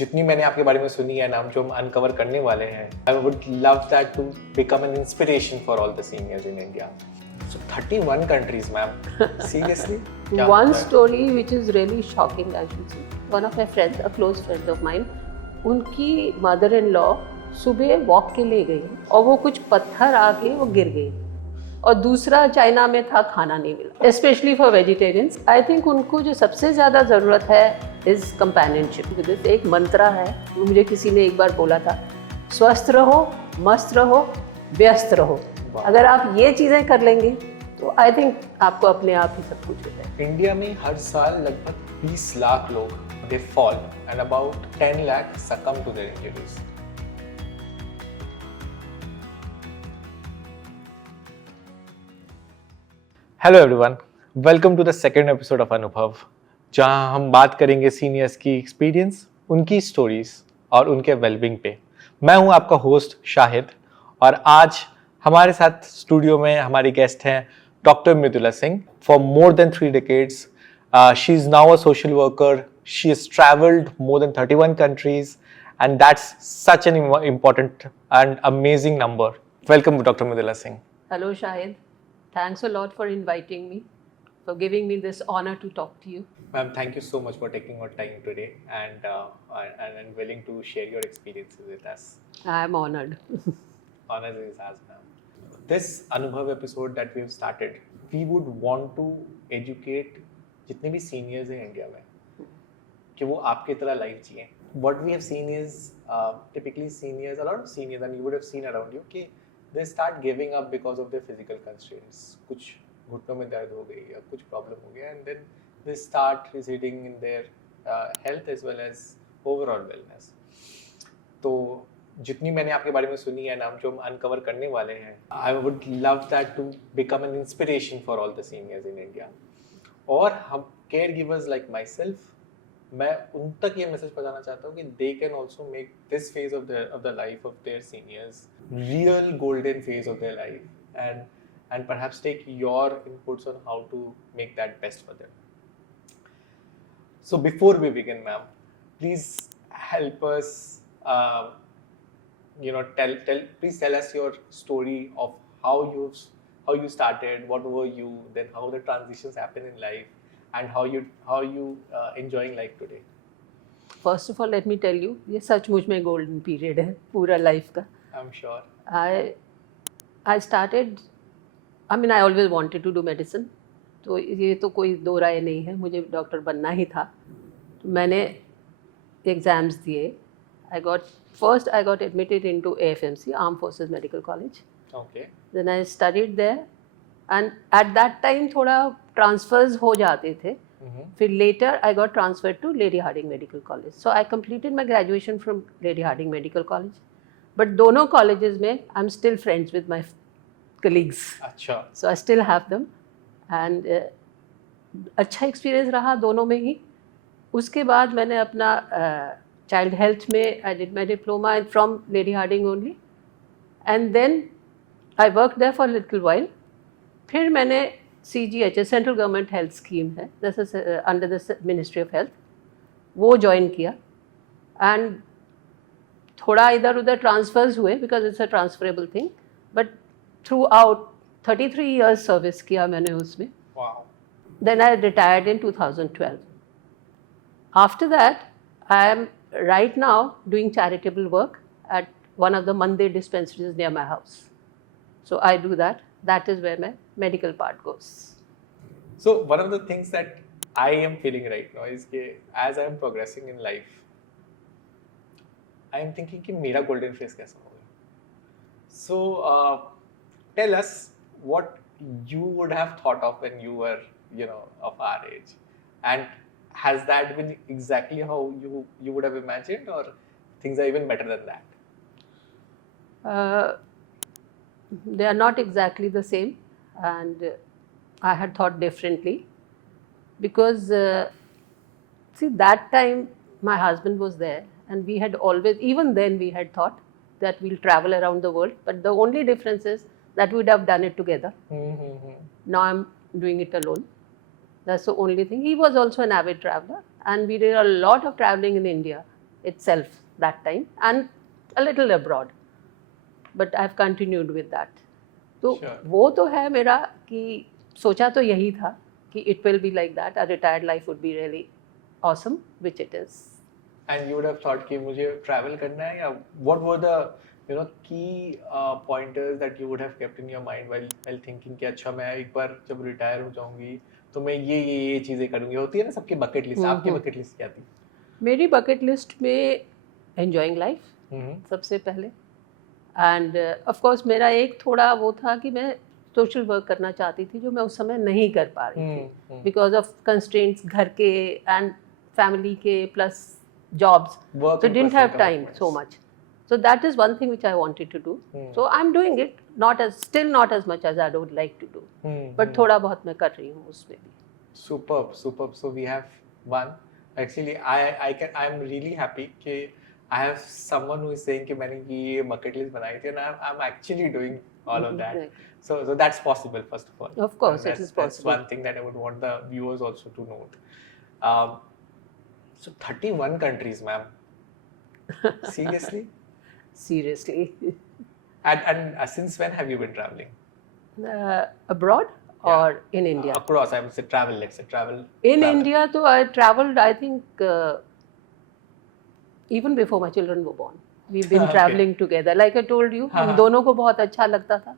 जितनी मैंने आपके बारे में सुनी है नाम जो हम अनकवर करने वाले हैं, I would love that to become an inspiration for all the seniors in India. So 31 countries, ma'am. Seriously? One story which is really shocking, I should say. One of my friends, a close friend of mine, उनकी mother-in-law सुबह walk के लिए गई और वो कुछ पत्थर आके वो गिर गई और दूसरा चाइना में था, खाना नहीं मिला. Specially for vegetarians. I think उनको जो सबसे ज़्यादा ज़रूरत है इज़ कंपेनियनशिप. एक मंत्रा है, मुझे किसी ने एक बार बोला था, स्वस्थ रहो, मस्त रहो, व्यस्त रहो. अगर आप ये चीज़ें कर लेंगे तो आई थिंक आपको अपने आप ही सब कुछ होता है. इंडिया में हर साल लगभग 20 लाख लोग दे फॉल एंड अबाउट 10 लाख succumb to their injuries. Hello everyone, welcome to the second episode of Anubhav, जहां हम बात करेंगे सीनियर्स की एक्सपीरियंस, उनकी स्टोरीज और उनके वेलबींग पे. मैं हूं आपका होस्ट शाहिद और आज हमारे साथ स्टूडियो में हमारी गेस्ट हैं doctor Mridula Singh. For more than 3 decades, she is now a social worker. She has traveled more than 31 countries and that's such an important and amazing number. Welcome, Dr. Mridula Singh. Hello Shahid. Thanks a lot for inviting me, for giving me this honor to talk to you. Ma'am, thank you so much for taking your time today and willing to share your experiences with us. I am honored. Honor is ours, ma'am. This Anubhav episode that we have started, we would want to educate जितने भी seniors हैं India में कि वो आपके तरह life जिए. What we have seen is typically seniors, a lot of seniors, and you would have seen around you कि they start giving up because of their physical constraints. कुछ घुटनों में दर्द हो गई या कुछ प्रॉब्लम हो गया, and then they start receding in their health as well as overall wellness. तो जितनी मैंने आपके बारे में सुनी है नाम जो हम अनकवर करने वाले हैं, I would love that to become an inspiration for all the seniors in India. और हम केयर गिवर्स लाइक myself, मैं उन तक ये मैसेज पहुंचाना चाहता हूँ कि they can also make this phase of the life of their seniors real golden phase of their life and perhaps take your inputs on how to make that best for them. So before we begin, ma'am, please help us please tell us your story of how you started, what were you, then how the transitions happen in life and how you enjoying life today. First of all, let me tell you, ये सचमुच में golden period है पूरा life का. I'm sure. I started, I mean I always wanted to do medicine. तो ये तो कोई दो राय नहीं है, मुझे डॉक्टर बनना ही था. तो मैंने एग्ज़ाम्स दिए. I got admitted into AFMC, Armed Forces Medical College. Okay. Then I studied there and at that time थोड़ा transfers हो जाते थे. फिर later I got transferred to Lady Hardinge Medical College. So I completed my graduation from Lady Hardinge Medical College. But दोनों colleges में I'm still friends with my colleagues. अच्छा. So I still have them and अच्छा experience रहा दोनों में ही. उसके बाद मैंने अपना child health में I did my diploma from Lady Hardinge only and then I worked there for a little while. फिर मैंने CGHS, central government health scheme है, this is under the ministry of health, वो join किया and थोड़ा इधर उधर transfers हुए because it's a transferable thing, but throughout 33 years service किया मैंने उसमें. Then I retired in 2012. After that I am right now doing charitable work at one of the mandir dispensaries near my house. So I do that. That is where my medical part goes. So one of the things that I am feeling right now is that as I am progressing in life, I am thinking कि मेरा golden phase कैसा होगा. So tell us what you would have thought of when you were, of our age, and has that been exactly how you would have imagined, or things are even better than that? They are not exactly the same, and I had thought differently because see, that time my husband was there and we had always, even then we had thought that we'll travel around the world, but the only difference is that we would have done it together. Now I'm doing it alone. That's the only thing. He was also an avid traveler and we did a lot of traveling in India. itself that time, and a little abroad, but I've continued with that. तो Sure. वो तो है मेरा कि सोचा तो यही था कि it will be like that, a retired life would be really awesome, which it is. And you would have thought कि मुझे travel करना है, या what were the key pointers that you would have kept in your mind while thinking कि अच्छा मैं एक बार जब रिटायर हो जाऊंगी तो मैं ये चीजें करूंगी? होती है ना सबकी बकेट लिस्ट, आपकी बकेट लिस्ट क्या थी? मेरी बकेट लिस्ट में enjoying life सबसे पहले, एंड ऑफ कोर्स मेरा एक थोड़ा वो था कि मैं सोशल वर्क करना चाहती थी जो मैं उस समय नहीं कर पा रही थी बिकॉज ऑफ कंस्ट्रेंट्स घर के एंड फैमिली के plus jobs, so didn't have time so much. So that is one thing which I wanted to do. So I'm doing it, still not as much as I would like to do, but थोड़ा बहुत मैं कर रही हूँ उसमें भी. Superb. So we have one. Actually, I'm really happy कि I have someone who is saying कि मैंने ये bucket list बनाई थी, and I'm actually doing all of that. So that's possible, first of all. Of course, it is possible. That's one thing that I would want the viewers also to note. So 31 countries, ma'am. Seriously? Seriously. And since when have you been traveling? Abroad or in India? Across, I would say travel. Let's say travel. In India, so I traveled, I think, even before my children were born. We've been traveling together. Like I told you, हम दोनों को बहुत अच्छा लगता था,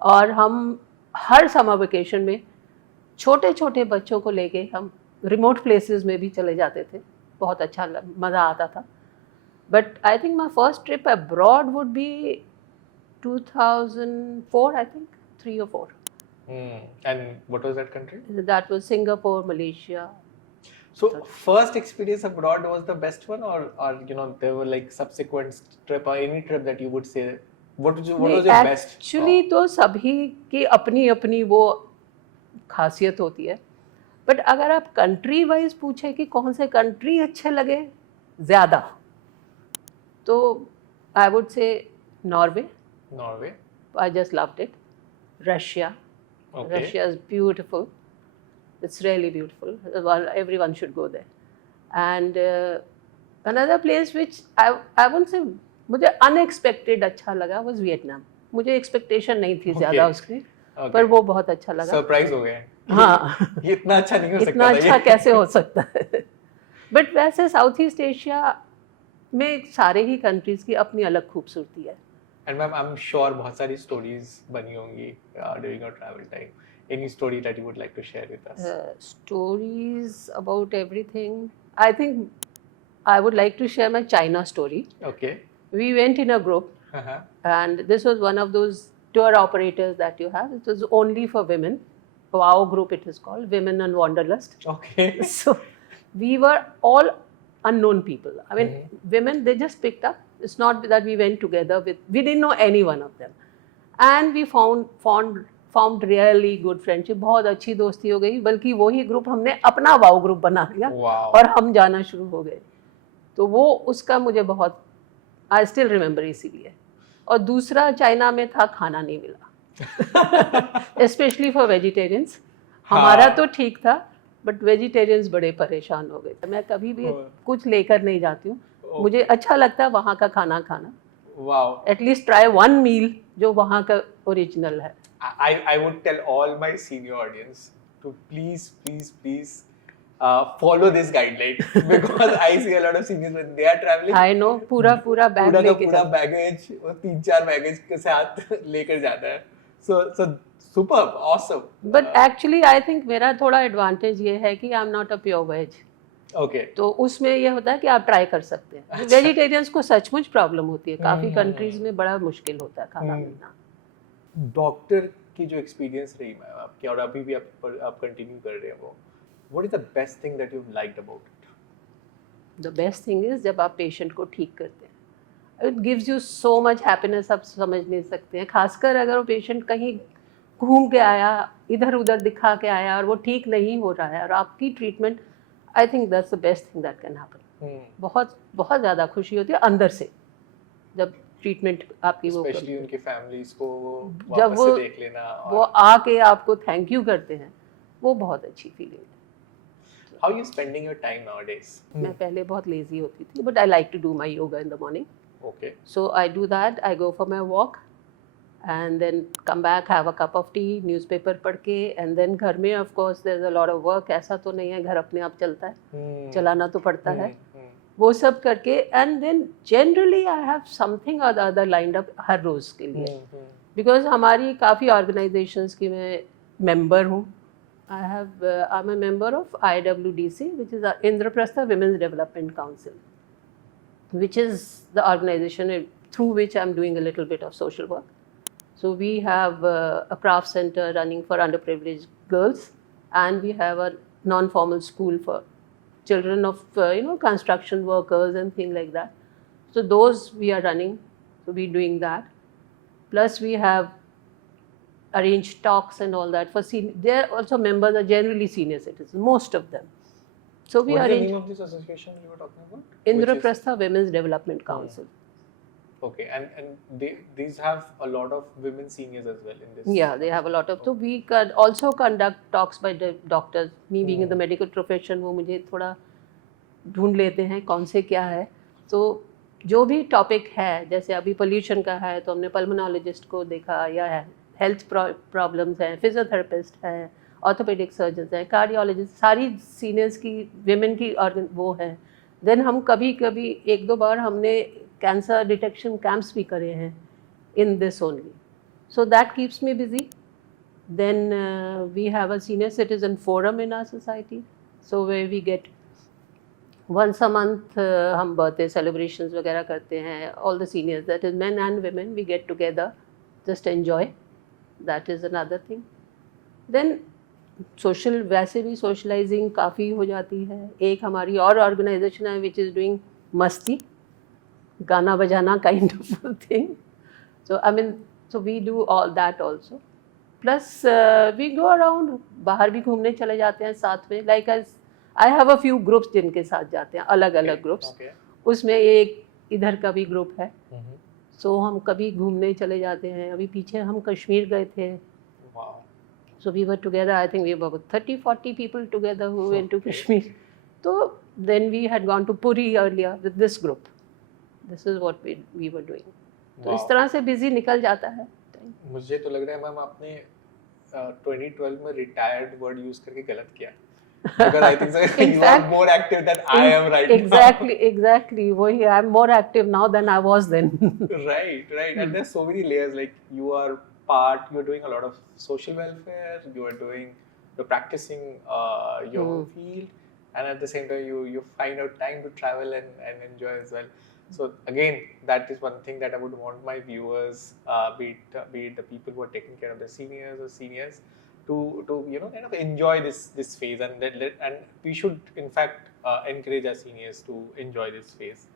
और हम हर summer vacation में छोटे छोटे बच्चों को लेके हम रिमोट प्लेसेस में भी चले जाते थे. बहुत अच्छा मज़ा आता था. But I think my first trip abroad would be 2004, I think, 3 or 4. And what was that country? That was Singapore, Malaysia. So first experience abroad was the best one, or there were like subsequent trip or any trip that you would say what was your best? Actually तो सभी की अपनी अपनी वो खासियत होती है, but अगर आप कंट्री वाइज पूछे कि कौन से कंट्री अच्छे लगे ज़्यादा, तो I would say Norway. I just loved it. Russia. Okay. Russia is beautiful. It's really beautiful. Everyone should go there. And another place which I won't say मुझे unexpected अच्छा लगा was Vietnam. मुझे expectation नहीं थी ज़्यादा उसकी, पर वो बहुत अच्छा लगा. Surprise हो गए. हाँ. ये इतना अच्छा नहीं हो सकता. इतना अच्छा कैसे हो सकता है? But वैसे साउथ ईस्ट एशिया में सारे ही कंट्रीज की अपनी अलग खूबसूरती है. And ma'am, I'm sure बहुत सारी stories बनी होंगी during your travel time. Any story that you would like to share with us? Stories about everything. I think I would like to share my China story. Okay. We went in a group, and this was one of those tour operators that you have. It was only for women. Wow group it is called, Women on Wanderlust. Okay. So we were all unknown people. I mean, women, they just picked up. It's not that we went together with, we didn't know any one of them. And we formed really good friendship. बहुत अच्छी दोस्ती हो गई, बल्कि वही group हमने अपना wow group बना लिया. Wow. और हम जाना शुरू हो गए. तो वो उसका मुझे बहुत, आई स्टिल रिमेंबर इसीलिए. और दूसरा चाइना में था, खाना नहीं मिला, स्पेशली फॉर वेजिटेरियंस. हमारा तो ठीक था, बट वेजिटेरियंस बड़े परेशान हो गए. मैं कभी भी कुछ लेकर नहीं जाती हूँ. मुझे अच्छा लगता है वहाँ का खाना खाना. Wow. At least try one meal जो वहाँ का ओरिजिनल है. I would tell all my senior audience to please follow this guideline because I see a lot of seniors when they are traveling. I know, पूरा bag लेके पूरा baggage और 3-4 baggage के साथ लेकर जाता है. So superb, awesome. But actually I think मेरा थोड़ा एडवांटेज ये है कि I am not a pure veg. Okay. तो उसमें ये होता है कि आप ट्राई कर सकते हैं. वेजिटेरियंस को सचमुच प्रॉब्लम होती है. काफ़ी कंट्रीज में बड़ा मुश्किल होता है खाना मिलना. डॉक्टर की जो एक्सपीरियंस रही मैम आपकी, और अभी भी आप कंटिन्यू कर रहे हैं, वो what is the best thing that you liked about it? The best thing is जब आप पेशेंट को ठीक करते हैं, it gives you so much happiness. आप समझ नहीं सकते हैं. खासकर अगर वो पेशेंट कहीं घूम के आया, इधर उधर दिखा के आया और वो ठीक नहीं हो रहा है, और आपकी treatment, I think that's the best thing that can happen. बहुत बहुत ज़्यादा खुशी होती है अंदर से जब ट्रीटमेंट आपकी वो, स्पेशली उनकी फैमिलीज को जब वापस से देख लेना, वो आके आपको थैंक यू करते हैं, वो बहुत अच्छी फीलिंग है. how are you spending your time nowadays? मैं पहले बहुत लेजी होती थी, but I like to do my yoga in the morning. Okay. So I do that. I go for my walk, and then come back, have a cup of tea, newspaper पढ़ के, and then घर में of course there's a lot of work. ऐसा तो नहीं है घर अपने आप चलता है, चलाना तो पड़ता है. वो सब करके, and then generally I have something or the other lined up हर रोज के लिए, because हमारी काफ़ी organizations की मैं member हूँ. I'm a member of IWDC, which is Indraprastha Women's Development Council, which is the organization through which I'm doing a little bit of social work. So we have a craft center running for underprivileged girls, and we have a non-formal school for children of construction workers and things like that. So those we are running, so we're doing that. Plus we have arranged talks and all that for senior. They're also members are generally senior citizens, most of them. So we What is the arrange name of this association you were talking about? Indraprastha Women's Development Council. Okay, and these have a lot of women seniors as well in this. Yeah, they have a lot of. So we could also conduct talks by the doctors. Me being in the medical profession, वो मुझे थोड़ा ढूंढ लेते हैं कौन से क्या है. तो जो भी टॉपिक है, जैसे अभी पोल्यूशन का है तो हमने पल्मोनोलॉजिस्ट को देखा, या हेल्थ प्रॉब्लम्स हैं, फिजियोथेरेपिस्ट हैं, ऑर्थोपेडिक सर्जन्स हैं, कार्डियोलॉजिस्ट, सारी सीनियर्स की विमेन की वो है. देन हम कभी कभी एक दो बार हमने कैंसर डिटेक्शन कैंप्स भी करे हैं in this only. So that keeps me busy. Then we have a senior citizen forum in our society, so way we get once a month हम बर्थडे सेलिब्रेशंस वगैरह करते हैं. All the seniors, that is men and women, we get together, just enjoy. That is another thing. Then social, वैसे भी socializing काफ़ी हो जाती है. एक हमारी और organization है which is doing मस्ती, गाना बजाना kind of thing. So I mean, so we do all that also. Plus we go around, बाहर भी घूमने चले जाते हैं साथ में. Like I have a few groups जिनके साथ जाते हैं, अलग अलग groups. उसमें एक इधर का भी ग्रुप है. सो हम कभी घूमने चले जाते हैं. अभी पीछे हम कश्मीर गए थे. So we were together, I think we were about 30-40 people together who went to Kashmir. तो then we had gone to Puri earlier with this group. This is what we were doing. तो इस तरह से बिजी निकल जाता है. मुझे तो लग रहा है मैम आपने 2012 में रिटायर्ड वर्ड यूज करके गलत किया. Because I think so, you are more active than I am right now. Exactly. वही, I'm more active now than I was then. Right. And there's so many layers. Like you're doing a lot of social welfare. You're practicing your field, and at the same time you find out time to travel and enjoy as well. So again, that is one thing that I would want my viewers, be it the people who are taking care of the seniors, to kind of enjoy this phase, and we should in fact encourage our seniors to enjoy this phase.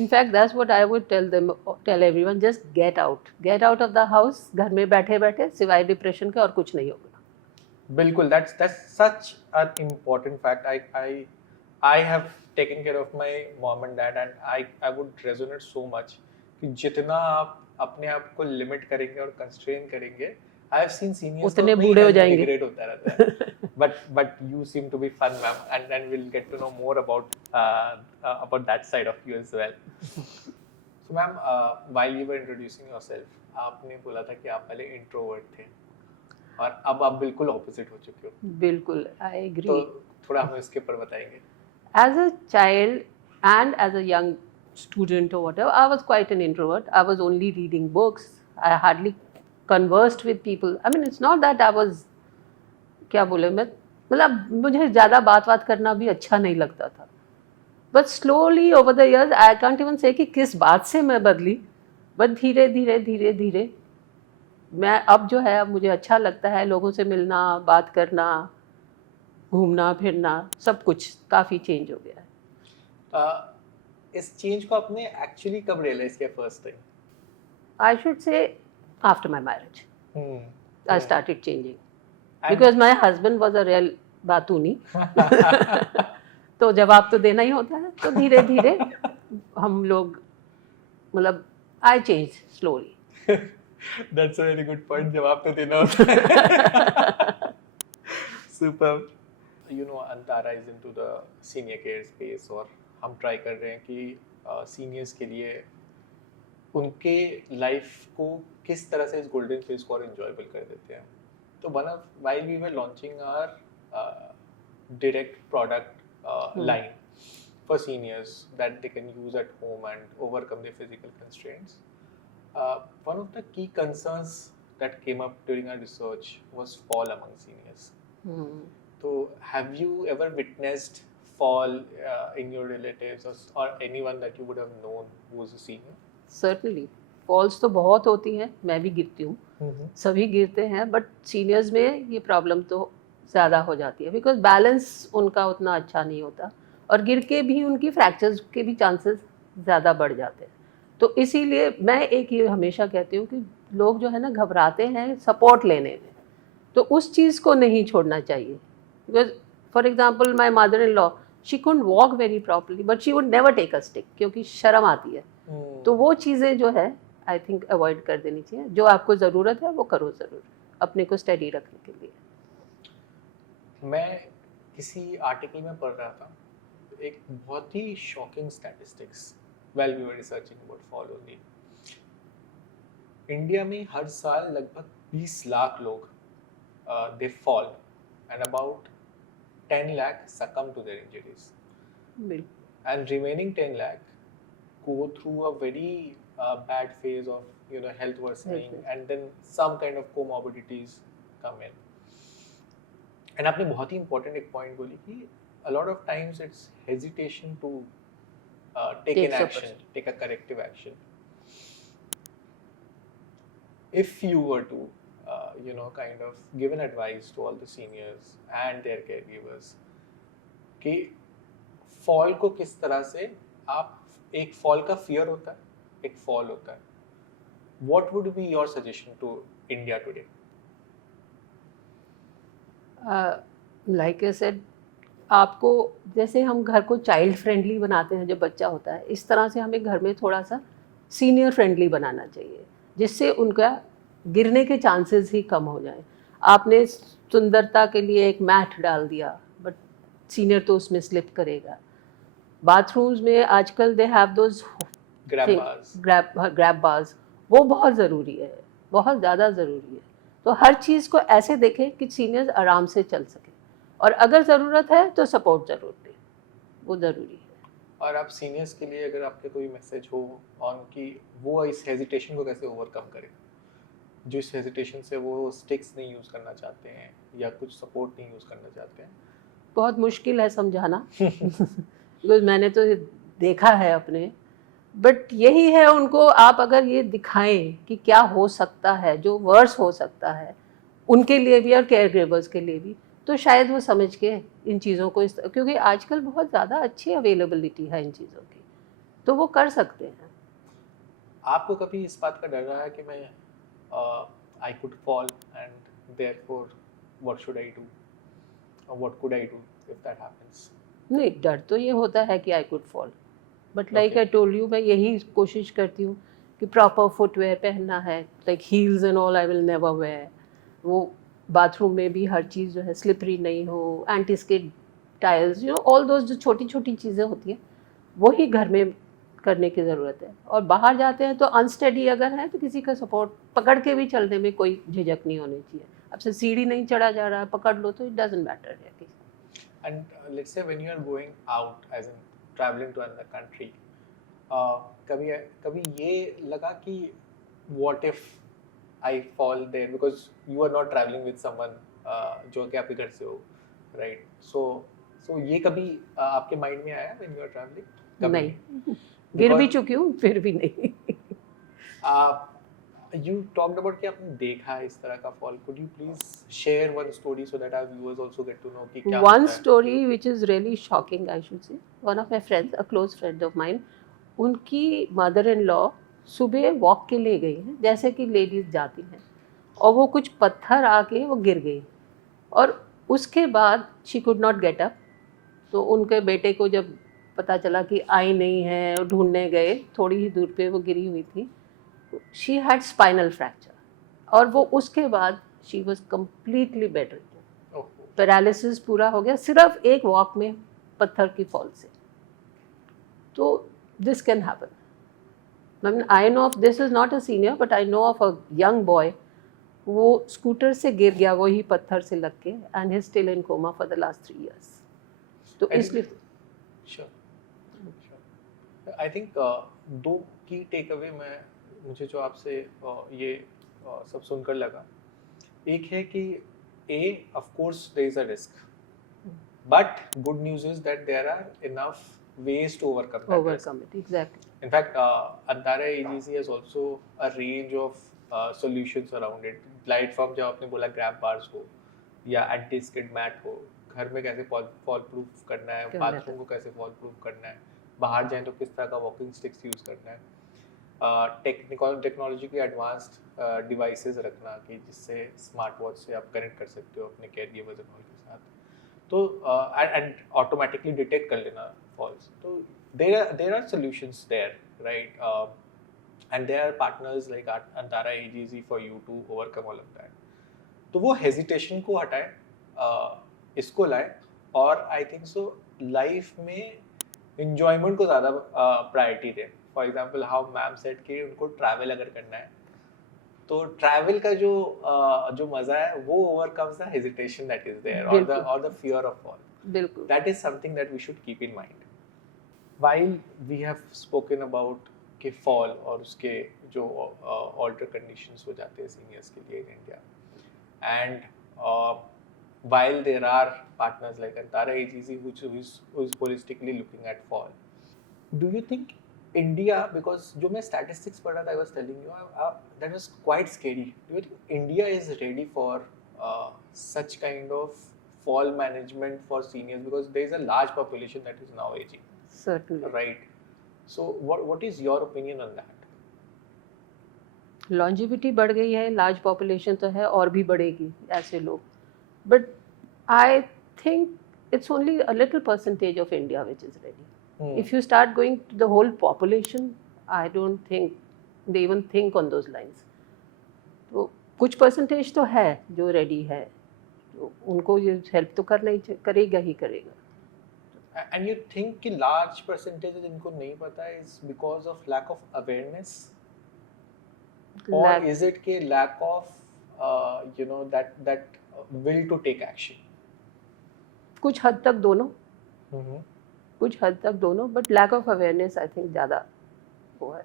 In fact, that's what I would tell everyone. Just get out of the house. घर में बैठे सिवाय depression के और कुछ नहीं होगा. बिल्कुल, that's such an important fact. I have taken care of my mom and dad, and I would resonate so much कि जितना आप अपने आप को लिमिट करेंगे और कंस्ट्रेन करेंगे, I have seen seniors उतने बूढ़े हो जाएंगे. Great होता रहता है. but you seem to be fun, ma'am, and we'll get to know more about that side of you as well. So ma'am, while you were introducing yourself, आपने बोला था कि आप पहले introvert थे और अब आप बिल्कुल opposite हो चुके हो. बिल्कुल, I agree. तो थोड़ा हमें इसके ऊपर बताएंगे. As a child and as a young student or whatever, I was quite an introvert. I was only reading books. I hardly conversed with people. I mean, it's not that I was, क्या बोले मैं, मतलब मुझे ज़्यादा बात करना भी अच्छा नहीं लगता था. But slowly over the years, I can't even say कि किस बात से मैं बदली, but धीरे मैं अब जो है, अब मुझे अच्छा लगता है लोगों से मिलना, बात करना, घूमना फिरना, सब कुछ काफ़ी चेंज हो गया है. इस चेंज को आपने एक्चुअली कब रियलाइज किया first time? I should say after my marriage. I started changing. Because my husband was a real बातूनी. तो जवाब तो देना ही होता है. तो धीरे हम लोग, मतलब I changed slowly. That's a very good point. जवाब तो देना होता है. Superb. Antara is into the senior care space और हम ट्राई कर रहे हैं कि सीनियर्स के लिए उनके लाइफ को किस तरह से इस गोल्डन फेज को और enjoyable कर देते हैं. तो while we were launching our direct product line for seniors that they can use at home and overcome their physical constraints, one of the key concerns that came up during our research was fall among seniors. So have you ever witnessed fall in your relatives or anyone that you would have known who was a senior? Certainly. Falls तो बहुत होती हैं, मैं भी गिरती हूँ, सभी गिरते हैं, बट सीनियर्स में ये प्रॉब्लम तो ज़्यादा हो जाती है बिकॉज बैलेंस उनका उतना अच्छा नहीं होता और गिर के भी उनकी फ्रैक्चर्स के भी चांसेस ज़्यादा बढ़ जाते हैं. तो इसीलिए मैं एक ये हमेशा कहती हूँ कि लोग जो है ना घबराते हैं सपोर्ट लेने में, तो उस चीज़ को नहीं छोड़ना चाहिए. Because for example my mother in law, she couldn't walk very properly but she would never take a stick, क्योंकि शर्म आती है. तो वो चीज़ें जो है आई थिंक अवॉइड कर देनी चाहिए. जो आपको ज़रूरत है वो करो ज़रूर, अपने को स्टडी रखने के लिए. मैं किसी आर्टिकल में पढ़ रहा था एक बहुत ही shocking statistics while we were researching about fall only. India में हर साल लगभग 20 लाख लोग they fall and about 10 lakh succumb to their injuries. And remaining 10 lakh go through a very bad phase of health worsening and then some kind of comorbidities come in. And आपने बहुत ही important एक point बोली कि a lot of times it's hesitation to take an action, take a corrective action. If you were to kind of give an advice to all the seniors and their caregivers कि fall को किस तरह से आप, एक fall का fear होता है, एक फॉल होता है, what would be your suggestion to India today? Like I said, आपको जैसे हम घर को चाइल्ड फ्रेंडली बनाते हैं जब बच्चा होता है, इस तरह से हमें घर में थोड़ा सा सीनियर फ्रेंडली बनाना चाहिए जिससे उनका गिरने के चांसेस ही कम हो जाए. आपने सुंदरता के लिए एक मैट डाल दिया बट सीनियर तो उसमें स्लिप करेगा. बाथरूम्स में आजकल they have those grab bars, वो बहुत ज़रूरी है, बहुत ज़्यादा ज़रूरी है. तो हर चीज़ को ऐसे देखें कि सीनियर्स आराम से चल सकें और अगर ज़रूरत है तो सपोर्ट ज़रूर दें, वो ज़रूरी है. और आप सीनियर्स के लिए अगर आपके कोई मैसेज हो ऑन कि वो इस हेजिटेशन को कैसे ओवरकम करें, जो इस हेजिटेशन से वो स्टिक्स नहीं यूज़ करना चाहते हैं या कुछ सपोर्ट नहीं यूज़ करना चाहते हैं. बहुत मुश्किल है समझाना बिकॉज मैंने तो देखा है अपने, बट यही है, उनको आप अगर ये दिखाएं कि क्या हो सकता है, जो वर्स हो सकता है उनके लिए भी और केयर गिवर्स के लिए भी, तो शायद वो समझ के इन चीज़ों को क्योंकि आजकल बहुत ज़्यादा अच्छी अवेलेबिलिटी है इन चीज़ों की, तो वो कर सकते हैं. आपको कभी इस बात का डर रहा है कि मैं I could fall and therefore what should I do और what could I do if that happens? नहीं, डर तो ये होता है कि I could fall, but like I told you, मैं यही कोशिश करती हूँ कि प्रॉपर फुटवेयर पहनना है, like heels and all I will never wear. वो बाथरूम में भी हर चीज़ जो है स्लिपरी नहीं हो, anti skid tiles, all those जो छोटी छोटी चीज़ें होती हैं वही घर में करने की ज़रूरत है. और बाहर जाते हैं तो अनस्टडी अगर है तो किसी का सपोर्ट पकड़ के भी चलने में कोई झिझक नहीं होनी चाहिए. अब से सीढ़ी नहीं चढ़ा जा रहा है, पकड़ लो तो इट डजंट मैटर है. And let's say when you are going out as in traveling to another country, कभी ये लगा कि what if I fall there because you are not traveling with someone जो कि आपके घर से हो, right? So ये कभी आपके माइंड में आया when you are traveling? नहीं, गिर भी चुकी हूँ फिर भी नहीं. You talked about कि आपने देखा है इस तरह का fall. Could you please share one story so that our viewers also get to know कि क्या होता है? One story which is really shocking, I should say. One of my friends, a close friend of mine, उनकी mother-in-law सुबह walk के लिए गई हैं, जैसे कि लेडीज़ जाती हैं, और वो कुछ पत्थर आके वो गिर गई और उसके बाद she could not get up. तो उनके बेटे को जब पता चला कि आई नहीं है, ढूंढने गए, थोड़ी ही दूर पे वो गिरी हुई थी. She had spinal fracture और वो उसके बाद she was completely bedridden. Paralysis पूरा हो गया सिर्फ एक वॉक में पत्थर की फॉल से। तो this can happen. I mean, I know of, this is not a senior, but I know of a young boy वो स्कूटर से गिर गया वही पत्थर से लग के, and he's still in coma for the last 3 years. तो इसलिए श्योर आई थिंक दो की टेक अवे मुझे जो आपसे ये सब सुनकर लगा, एक है कि of course there is a risk, but good news is that there are enough ways to overcome it, exactly. In fact, Antara AGC has also a range of solutions around it. Platform जब आपने बोला grab bars हो या anti skid mat हो, घर में कैसे fall proof करना है, बाथरूम को कैसे fall proof करना है, बाहर जाएं तो किस तरह का walking sticks यूज करना है, टेक्नोलॉजी की एडवांस्ड डिवाइसेस रखना कि जिससे स्मार्ट वॉच से आप कनेक्ट कर सकते हो अपने कैरियर्स के साथ, तो एंड ऑटोमेटिकली डिटेक्ट कर लेना फॉल्स. तो there are solutions there, right, and there are partners like Antara AGC for you to overcome all of that. तो वो हेजिटेशन को हटाए, इसको लाए, और आई थिंक सो लाइफ में इंजॉयमेंट को ज़्यादा प्रायोरिटी दें. For example how ma'am said कि उनको ट्रैवल अगर करना है तो ट्रैवल का जो मजा है वो overcomes the hesitation that is there और द फियर ऑफ फॉल. बिल्कुल, that is something that we should keep in mind. While we have spoken about के फॉल और उसके जो ऑल्टर कंडीशंस हो जाते हैं सीनियर्स के लिए in India, and while there are partners like Antara AGC who is holistically looking at fall, do you think India, because जो मैं statistics पढ़ा था, I was telling you, that was quite scary. Do you think India is ready for such kind of fall management for seniors, because there is a large population that is now aging? Certainly. Right. So what is your opinion on that? Longevity बढ़ गई है, large population तो है और भी बढ़ेगी ऐसे लोग. But I think it's only a little percentage of India which is ready. If you start going to the whole population, I don't think they even think on those lines. तो कुछ percentage तो है जो ready है, तो उनको ये help तो करना ही करेगा ही करेगा. And you think कि large percentage जिनको नहीं पता है is because of lack of awareness, or is it कि lack of that will to take action? कुछ हद तक दोनों, कुछ हद तक दोनों, but lack of awareness I think ज़्यादा वो है.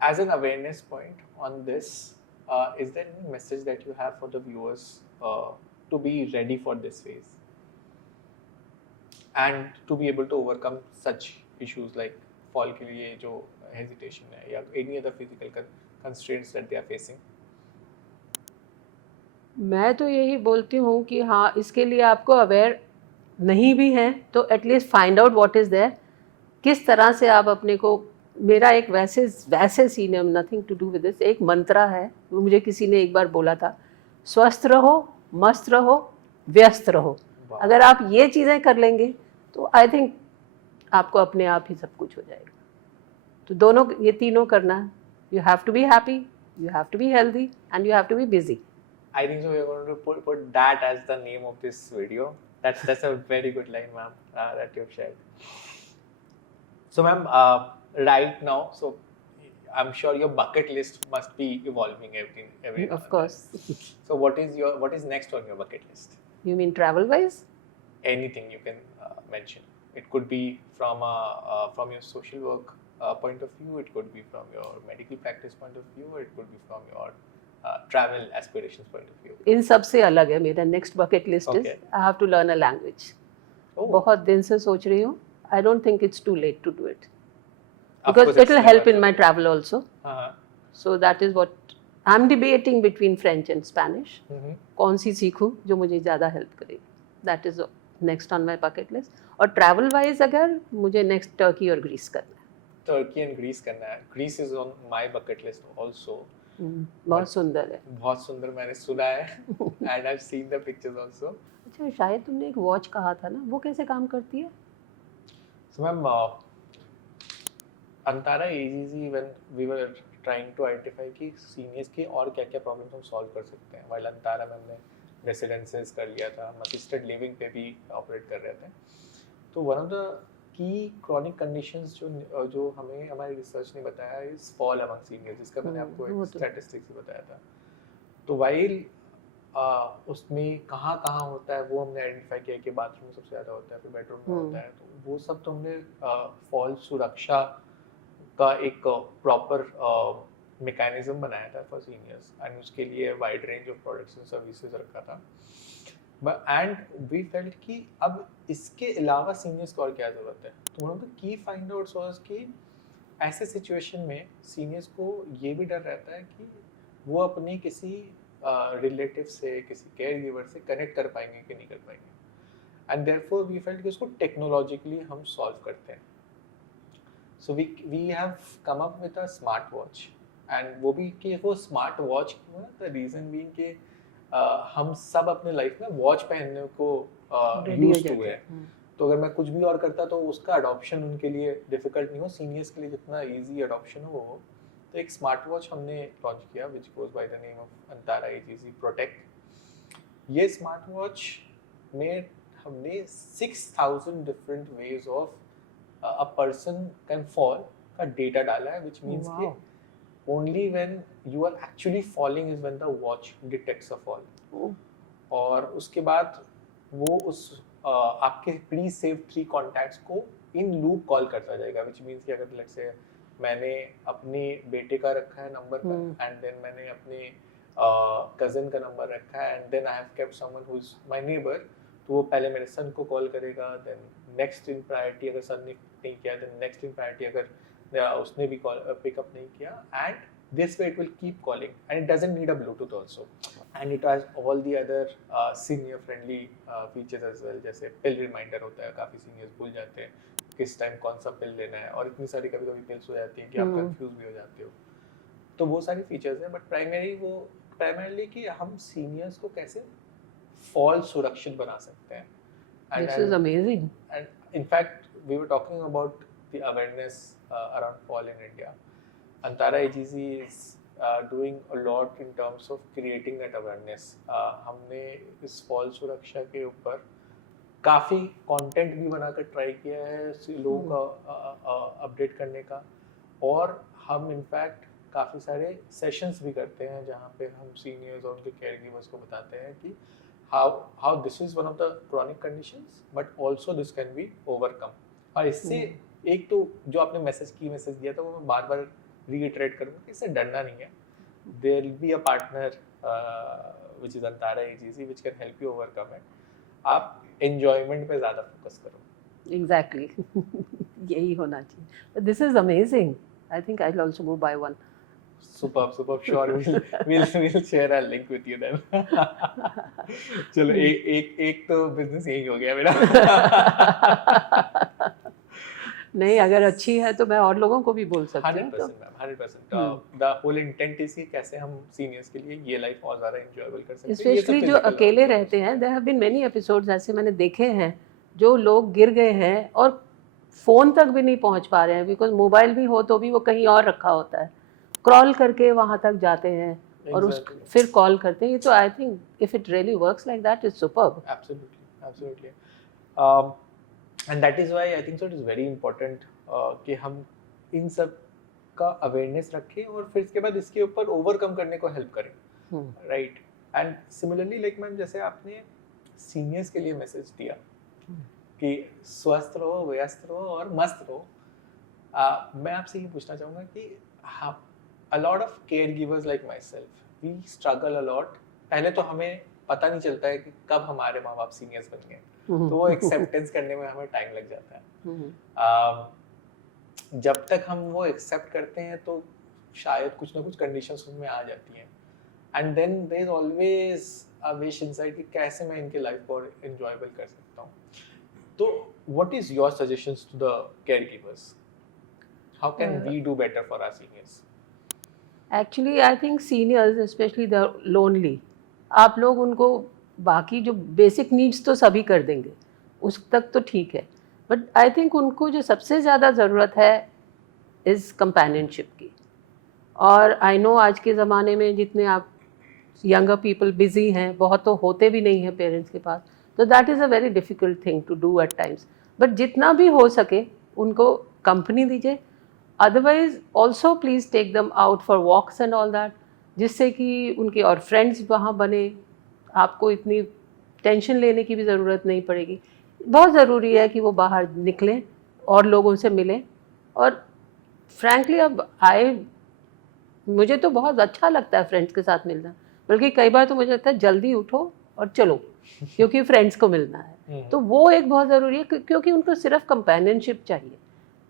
As an awareness point on this, is there any message that you have for the viewers to be ready for this phase and to be able to overcome such issues like fall के लिए जो hesitation है या any other physical constraints that they are facing? मैं तो यही बोलती हूँ कि हाँ, इसके लिए आपको अवेयर नहीं भी हैं तो at least find out what is there, किस तरह से आप अपने को. मेरा एक वैसे senior, nothing to do with this, एक मंत्रा है वो मुझे किसी ने एक बार बोला था, स्वस्थ रहो, मस्त रहो, व्यस्त रहो. अगर आप ये चीज़ें कर लेंगे तो आई थिंक आपको अपने आप ही सब कुछ हो जाएगा. तो दोनों, ये तीनों करना है. You have to be happy, you have to be healthy, and you have to be busy. I think so we are going to put that as the name of this video. That's a very good line, ma'am, that you've shared. So, ma'am, right now, so I'm sure your bucket list must be evolving every now Of course. So, what is next on your bucket list? You mean travel wise? Anything you can mention. It could be from your social work point of view. It could be from your medical practice point of view. It could be from your travel aspirations point of view. इन सब से अलग है मेरा next bucket list is I have to learn a language. बहुत दिन से सोच रही हूँ. I don't think it's too late to do it because it will help in my travel also. So that is what I am debating between French and Spanish. कौन सी सीखूं जो मुझे ज़्यादा हेल्प करेगी. That is next on my bucket list. और travel wise अगर मुझे नेक्स्ट टर्की और ग्रीस करना है. टर्की एंड ग्रीस करना है. Greece is on my bucket list also. बहुत सुंदर है. बहुत सुंदर, मैंने सुना है and I have seen the pictures also. अच्छा, शायद तुमने एक वॉच कहा था ना, वो कैसे काम करती है? So ma'am, Antara AGC when we were trying to identify कि सीनियर्स की और क्या-क्या प्रॉब्लम्स हम सॉल्व कर सकते हैं, व्हाइल अंतारा मैम ने रेसिडेंसेस कर लिया था, हम असिस्टेड लिविंग पे भी ऑपरेट कर रहे थे। तो one of the key chronic conditions जो हमें हमारी रिसर्च ने बताया इज फॉल अमंग सीनियर्स, जिसका मैंने आपको वो एक तो स्टैटिस्टिक्स बताया था। तो वाइल उसमें कहाँ कहाँ होता है वो हमने आइडेंटिफाई किया कि बाथरूम में सबसे ज़्यादा होता है, फिर बेडरूम में होता है, तो वो सब तो हमने फॉल सुरक्षा का एक प्रॉपर मैकेनिज्म बनाया था फॉर सीनियर्स, एंड उसके लिए wide range of products and services रखा था। एंड वी फेल्ट कि अब इसके अलावा सीनियर्स को और क्या ज़रूरत है। तो one of the key find outs was कि ऐसे सिचुएशन में सीनियर्स को ये भी डर रहता है कि वो अपने किसी रिलेटिव से, किसी केयर गिवर से कनेक्ट कर पाएंगे कि नहीं कर पाएंगे, एंड देयरफॉर वी फेल्ट कि उसको टेक्नोलॉजिकली हम सॉल्व करते हैं। So we have come up with a smart watch, and वो भी कि वो स्मार्ट वॉच क्यों है, द रीज़न बीइंग कि हम सब अपने लाइफ में वॉच पहनने को यूज टू है। तो अगर मैं कुछ भी और करता तो उसका अडॉप्शन उनके लिए डिफिकल्ट नहीं हो, सीनियर्स के लिए जितना इजी अडॉप्शन हो। तो एक स्मार्ट वॉच हमने लॉन्च किया which goes by the name of Antara AGG protect. ये स्मार्ट वॉच में हमने 6000 different ways of a person can fall का डेटा डाला है, विच मीन्स कि only when you are actually falling is when the watch detects a fall. और उसके बाद वो उस आपके प्री सेव 3 कॉन्टैक्ट्स को इन लूप कॉल करता जाएगा, विच मीन्स कि अगर लेट्स से मैंने अपने बेटे का रखा है नंबर पर, एंड देन मैंने अपने कज़न का नंबर रखा है, and then I have kept someone who is my neighbour, तो वो पहले मेरे सन को कॉल करेगा, देन नेक्स्ट इन प्रायोरिटी अगर सन ने नहीं किया, देन नेक्स्ट इन प्रायोरिटी अगर उसने भी कॉल पिकअप नहीं किया, and this way it will keep calling, and it doesn't need a Bluetooth also, and it has all the other senior friendly features as well, जैसे pill reminder होता है, काफ़ी seniors भूल जाते हैं किस टाइम कौन सा पिल लेना है, और इतनी सारी कभी कभी पिल्स हो जाती हैं कि आप कंफ्यूज भी हो जाते हो। तो वो सारी फीचर्स हैं, बट प्राइमरीली कि हम सीनियर्स को कैसे फॉल सुरक्षित बना सकते हैं। This is amazing. And in fact we were talking about the awareness around fall in India. Antara AGC is doing a lot in terms of creating that awareness. हमने इस फॉल सुरक्षा के ऊपर काफ़ी कंटेंट भी बनाकर ट्राई किया है लोगों का अपडेट करने का, और हम इनफैक्ट काफ़ी सारे सेशंस भी करते हैं जहाँ पे हम सीनियर्स और उनके केयर गिवर्स को बताते हैं कि how this is one of the chronic conditions but also this can be overcome। और इससे एक तो जो आपने मैसेज दिया था वो मैं बार बार रीइटरेट करूँगा कि इससे डरना नहीं है। There will be a partner which is Antara AGC which can help you overcome it. आप एंजॉयमेंट पे ज़्यादा फोकस करो। एग्जैक्टली यही होना चाहिए। This is amazing, I think I will also go buy one. Superb, sure, we'll share a link with you then। चलो एक तो बिजनेस यही हो गया मेरा। नहीं, अगर अच्छी है तो मैं और लोगों को भी बोल सकती हूँ। 100% द होल इंटेंट इज कि कैसे हम सीनियर्स के लिए ये लाइफ और ज़्यादा एंजॉयबल कर सकते हैं। स्पेशली जो अकेले रहते हैं, there have been many episodes ऐसे मैंने देखे हैं जो लोग गिर गए हैं और फ़ोन तक भी नहीं पहुँच पा रहे हैं, बिकॉज मोबाइल भी हो तो भी वो कहीं और रखा होता है, क्रॉल करके वहाँ तक जाते हैं और उस फिर कॉल करते हैं। तो I think if it really works like that is superb. Absolutely and that is why I think so it is very important कि हम इन सब का अवेयरनेस रखें और फिर इसके बाद इसके ऊपर ओवरकम करने को हेल्प करें, right. And similarly like ma'am जैसे आपने सीनियर्स के लिए मैसेज दिया कि स्वस्थ रहो, व्यस्त रहो और मस्त रहो, मैं आपसे ये पूछना चाहूँगा कि हाँ, a lot of caregivers like myself, we struggle a lot। पहले तो हमें पता नहीं चलता है कि कब हमारे माँ बाप सीनियर्स बन गए, तो वो एक्सेप्टेंस करने में हमें टाइम लग जाता है। जब तक हम वो एक्सेप्ट करते हैं तो शायद कुछ ना कुछ कंडीशंस उनमें आ जाती हैं, and then there is always a wish inside कि कैसे मैं इनके लाइफ को एंजॉयबल कर सकता हूँ। तो what is your suggestions to the caregivers? How can we do better for our seniors? Actually I think seniors specially the lonely, आप लोग उनको बाकी जो बेसिक नीड्स तो सभी कर देंगे, उस तक तो ठीक है, बट आई थिंक उनको जो सबसे ज़्यादा ज़रूरत है इज़ कंपेनियनशिप की। और आई नो आज के ज़माने में जितने आप यंगर पीपल बिजी हैं, बहुत तो होते भी नहीं हैं पेरेंट्स के पास, तो that is a very difficult thing to do at times. But जितना भी हो सके उनको कंपनी दीजिए. Otherwise also please take them out for walks and all that, जिससे कि उनके और फ्रेंड्स वहाँ बने. आपको इतनी टेंशन लेने की भी ज़रूरत नहीं पड़ेगी. बहुत ज़रूरी है कि वो बाहर निकलें और लोगों से मिलें. और फ्रैंकली अब मुझे तो बहुत अच्छा लगता है फ्रेंड्स के साथ मिलना, बल्कि कई बार तो मुझे लगता है जल्दी उठो और चलो, क्योंकि फ्रेंड्स को मिलना है. तो वो एक बहुत ज़रूरी है, क्योंकि उनको सिर्फ कंपेनियनशिप चाहिए.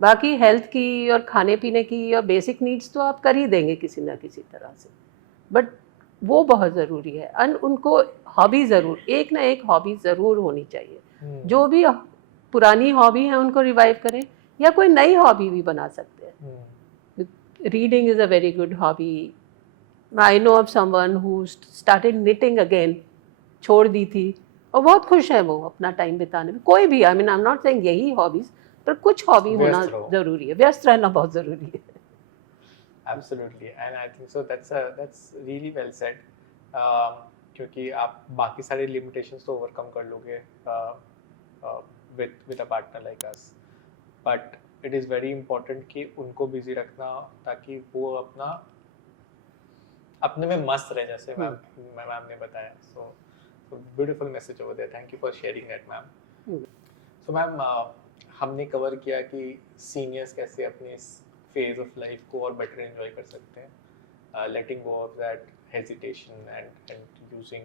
बाकी हेल्थ की और खाने पीने की और बेसिक नीड्स तो आप कर ही देंगे किसी ना किसी तरह से, बट वो बहुत ज़रूरी है. एंड उनको हॉबी ज़रूर, एक ना एक हॉबी ज़रूर होनी चाहिए. जो भी पुरानी हॉबी है उनको रिवाइव करें, या कोई नई हॉबी भी बना सकते हैं. Reading is a very good hobby. I know of someone who started knitting again. छोड़ दी थी और बहुत खुश है वो अपना टाइम बिताने में. कोई भी, I mean I am not saying यही हॉबीज, पर कुछ हॉबी होना जरूरी है. व्यस्त रहना बहुत जरूरी है. Absolutely, and I think so. That's really well said. क्योंकि आप बाकी सारे limitations तो overcome कर लोगे with a partner like us. But it is very important कि उनको busy रखना, ताकि वो अपने में मस्त रहे, जैसे मैम ने बताया. So beautiful message over there. Thank you for sharing that, ma'am. So ma'am, हमने कवर किया कि सीनियर्स कैसे अपने इस फेज ऑफ लाइफ को और बेटर एंजॉय कर सकते हैं, letting go of that hesitation and using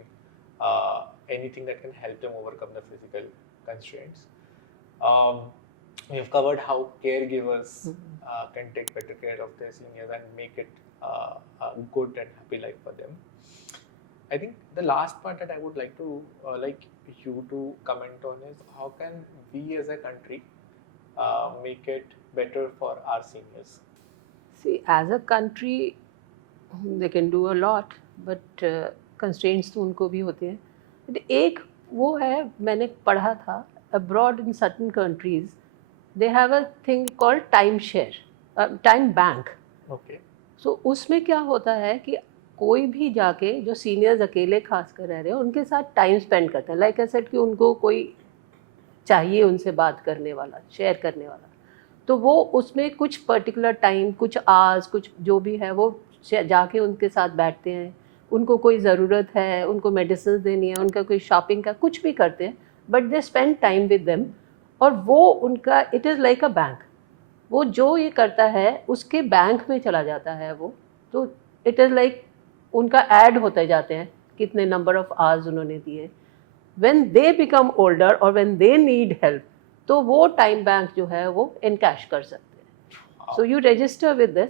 anything that can help them overcome the physical constraints. We have covered how caregivers can take better care of their seniors and make it a good and happy life for them. I think the last part that I would like to like you to comment on is how can we as a country make it better for our seniors? See, as a country, they can do a lot, but constraints तो उनको भी होते हैं. एक वो है, मैंने पढ़ा था, abroad in certain countries they have a thing called time share, time bank. Okay. So उसमें क्या होता है कि कोई भी जाके, जो सीनियर्स अकेले खास कर रह रहे हैं, उनके साथ टाइम स्पेंड करते हैं. लाइक आई सेड कि उनको कोई चाहिए उनसे बात करने वाला, शेयर करने वाला, तो वो उसमें कुछ पर्टिकुलर टाइम, कुछ आवर्स, कुछ जो भी है, वो जाके उनके साथ बैठते हैं. उनको कोई ज़रूरत है, उनको मेडिसिन देनी है, उनका कोई शॉपिंग का, कुछ भी करते हैं, but they spend time with them. और वो उनका, it is like a bank. वो जो ये करता है उसके बैंक में चला जाता है वो. तो इट इज़ लाइक उनका ऐड होते जाते हैं कितने नंबर ऑफ आवर्स उन्होंने दिए. व्हेन दे बिकम ओल्डर और व्हेन दे नीड हेल्प, तो वो टाइम बैंक जो है वो इनकैश कर सकते हैं. So you register with this.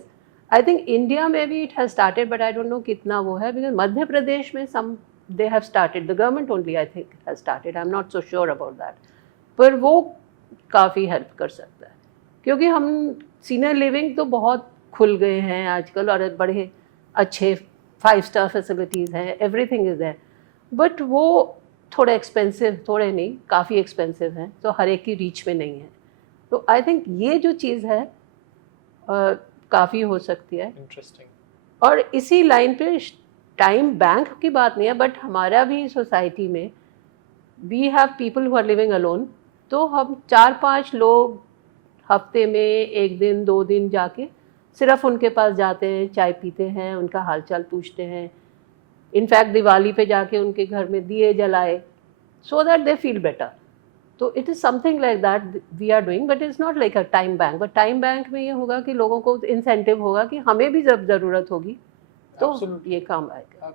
I think India में भी it has started, but I don't know कितना वो है, बिकॉज मध्य प्रदेश में some they have started, the government only I think has started, I am not so sure about that. पर वो काफ़ी help कर सकता है, क्योंकि हम सीनियर लिविंग तो बहुत खुल गए हैं आजकल, और बड़े अच्छे 5 स्टार फैसिलिटीज़ हैं, एवरीथिंग इज़ देयर, बट वो थोड़े एक्सपेंसिव, थोड़े नहीं, काफ़ी एक्सपेंसिव हैं, तो हर एक की रीच में नहीं है. तो आई थिंक ये जो चीज़ है काफ़ी हो सकती है. इंटरेस्टिंग. और इसी लाइन पे टाइम बैंक की बात नहीं है, बट हमारा भी सोसाइटी में we have people who are living alone. तो हम 4-5 लोग हफ्ते में 1 दिन 2 दिन जाके सिर्फ उनके पास जाते हैं, चाय पीते हैं, उनका हालचाल पूछते हैं. इनफैक्ट दिवाली पे जाके उनके घर में दिए जलाए, so that they feel better. तो it is something like that we are doing, but it's not like a time bank. But time bank में ये होगा कि लोगों को इंसेंटिव होगा कि हमें भी जब ज़रूरत होगी तो ये काम आएगा.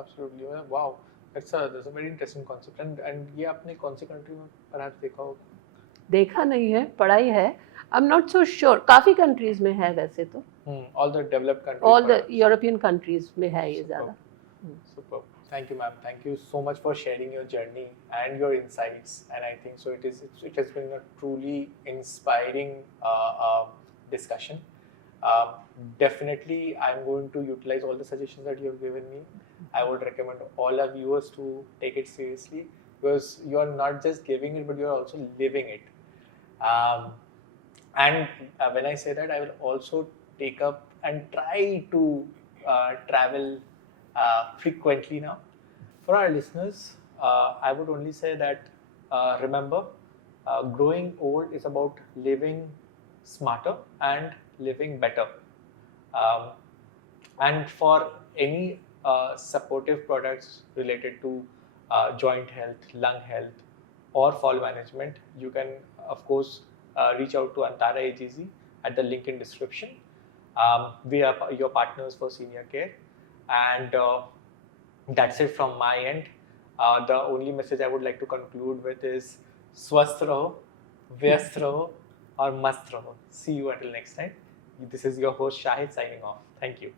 Absolutely. Wow. That's a very interesting concept. And ये आपने कौन सी कंट्री में perhaps देखा होगा? देखा नहीं है, पढ़ाई है. आई एम नॉट सो श्योर. काफ़ी कंट्रीज़ में है वैसे तो. All the developed countries. All the European countries में है ये ज़्यादा. Superb. Thank you, ma'am. Thank you so much for sharing your journey and your insights. And I think so it has been a truly inspiring discussion. Definitely, I'm going to utilize all the suggestions that you have given me. I would recommend all our viewers to take it seriously, because you are not just giving it, but you are also living it. And when I say that, I will also take up and try to travel frequently now. For our listeners, I would only say that remember, growing old is about living smarter and living better. Um, and for any supportive products related to joint health, lung health, or fall management, you can, of course, reach out to Antara AGZ at the link in description. We are your partners for senior care, and that's it from my end. The only message I would like to conclude with is swasth raho, vyast raho, और मस्त रहो. See you until next time. This is your host Shahid signing off. Thank you.